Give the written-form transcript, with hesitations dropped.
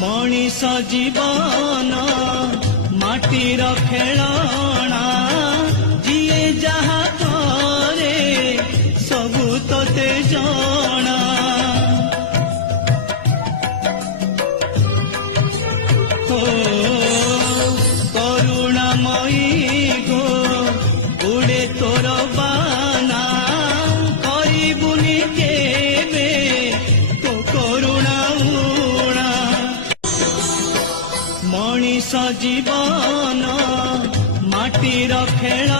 मनीष जीवन माटीर खेलना जीए जहा करे सबू तोते जना हो करुणामयी गो उड़े तोर बाना करिबुनि केबे तो करुणा उणा मनीष जीवन माटीर खेल